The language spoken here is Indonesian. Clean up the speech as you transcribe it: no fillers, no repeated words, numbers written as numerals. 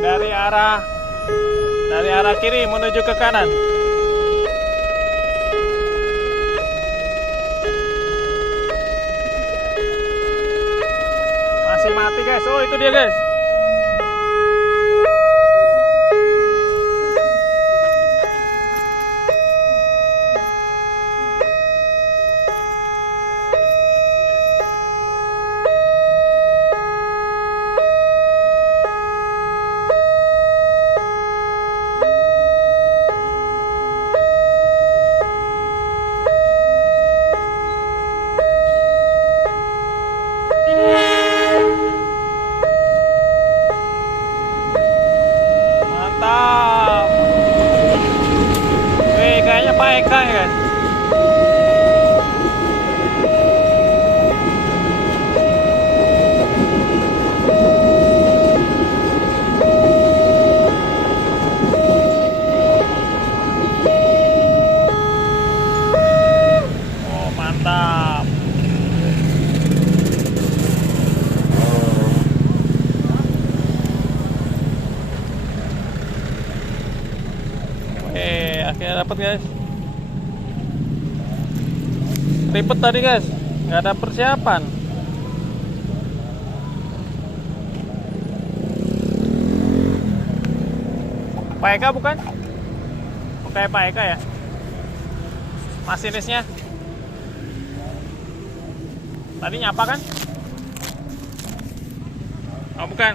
dari arah kiri menuju ke kanan. Masih mati guys. Oh itu dia guys. Mantap. Wih, kayaknya Pak Eka ya guys. Oh, mantap. Akhirnya dapat guys. Ribet tadi guys, nggak ada persiapan. Pak Eka bukan? Bukan Pak Eka ya? Masinisnya. Tadi nyapa kan? Oh bukan.